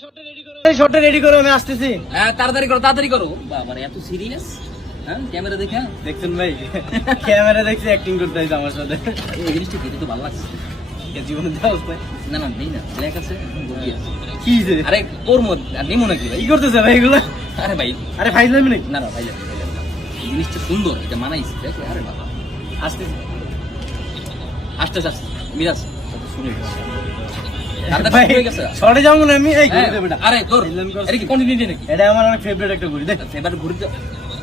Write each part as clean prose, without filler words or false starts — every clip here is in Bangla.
শটটা রেডি করো, আমি আসতেছি। হ্যাঁ তাড়াতাড়ি করো বাবা এত সিরিয়াস। হ্যাঁ ক্যামেরা দেখে দেখছেন ভাই, ক্যামেরা দেখছি অ্যাক্টিং করতে হইছে আমার সাথে। এই জিনিসটা খেতে তো ভালো লাগছে। জীবনে দেওয়া অবস্থায় না না নেই না ব্ল্যাক আছে বুদ্ধি আছে। কি যে আরে ওর মধ্যে আর নিমো নাকি ভাই? কি করতেছে ভাই এগুলো? আরে ভাই আরে ফাইজলামি নাকি? না না ভাই যাবে এই জিনিসটা সুন্দর, এটা মানাইছে দেখো। আরে বাবা আসতেছি আসতে আসতে মিরাজ শুনে গেছে। ভাই, শর্টে যাবো না আমি। এই ঘুরে দে বেটা। আরে তোর এটা কি কন্টিনিউটি নাকি? এটা আমার অনেক ফেভারিট একটা ঘুরি, দেখ। এবার ঘুরতে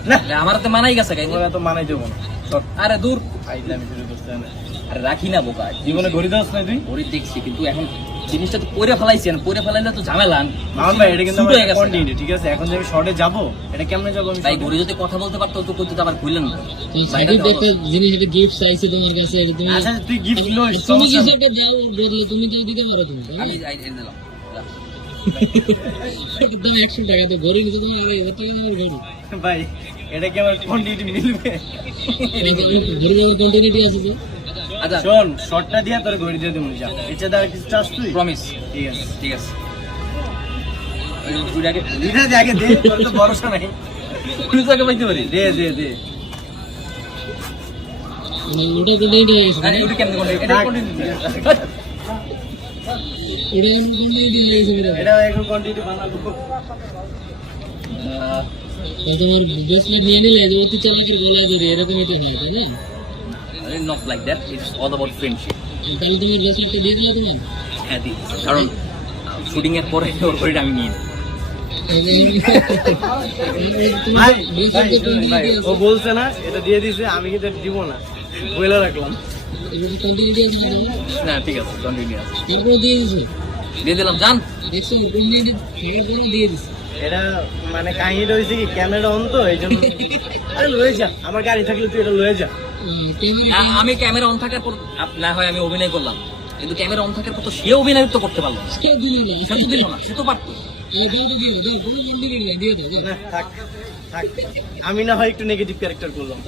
না আমার তো মানাই গেছে গাই। ওরা তো মানাই দেবো না। শর্ট আরে দূর ফাইজলামি শুরু করতে না। আরে রাখি না বোকা, জীবনে ঘুরি দাস না তুই? ওরে দেখছি কিন্তু এখন জিনিসটা তো পরে ফেলাইছি, পরে ফেলাইলে তো ঝামেলা। মামুন ভাই, এটা কিন্তু শুরু হয়ে গেছে। কন্টিনিউ, ঠিক আছে? এখন যে আমি শর্টে যাবো, এটা কেমনে যাবো আমি? ভাই ঘুরে যদি কথা বলতে পারতো তো কইতে তো আবার কইলেন না। সাকিব একটা জিনিস, একটা গিফট চাইছে তোমার কাছে, এটা তুমি আচ্ছা তুই গিফট লো, তুমি কিছু একটা দাও বদলে, তুমি তো এদিকে মারো তুমি আমি দিলাম যা। একদম 100 টাকা তো ঘরে নিতে তোমার 1000 টাকা আমার ঘরে ভাই, এটা কি আমার কন্টিনিউটি মিলবে? ঘরে যাওয়ার কন্টিনিউটি আছে তো। আচ্ছা শোন, শর্টটা দিয়া তোর ঘড়ি দিয়ে দিমু, যা। ইচ্ছা দ্বারা কিছু চাস তুই? প্রমিস। ঠিক আছে। ঠিক আছে ওই তুই আগে এটা দে আগে, দে, তোর তো ভরসা নাই। পুলিশ আগে পাইতে পারি। দে দে দে। মানে ওটা কন্টিনিউটি আছে না, আরে ওটা কেমনে কোন এটা কোন এটা কন্টিনিউটি আছে মেরা। এটা এখন কন্টিনিউটি বানাবো। তোমার ব্রেসলেট নিয়ে নিলে যে অতি চালাকের গলায় ধরে এরকমই তো হয়, তাই না? আরে not like that, it's all about friendship. তাহলে তোমার ব্রেসলেটটা দিয়ে দিলে তোমার হ্যাঁ দি, কারণ শুটিং এর পরে ওর ঘড়িটা আমি নিই। ভাই, ভাই, ও বলছে না এটা দিয়ে দিছে, আমি কিন্তু এটা দিব না, বলে রাখলাম। কন্টিনিউটি আছে না? না ঠিক আছে কন্টিনিউ আছে, তারপরে দিয়ে দিছে, দিয়ে দিলাম জান। দেখছো কন্টিনিউটি থাকার পরেও দিয়ে দিছে। এটা মানে কাহিনীটা হয়েছে কি, ক্যামেরা অন তো এই জন্য। আরে লয়ে যা, আমার গাড়ি থাকলে তুই এটা লয়ে যা। আমি ক্যামেরা অন থাকার পর না হয় আমি অভিনয় করলাম, কিন্তু ক্যামেরা অন থাকার পর তো সে অভিনয় তো করতে পারলো না। কে দিল না? সে তো দিল না, সে তো পারতো। এই দাও দিয়ে দাও, কোনো কন্টিনিউটি নাই, দিয়ে দাও। না থাক থাক, আমি না হয় একটু নেগেটিভ ক্যারেক্টার করলাম।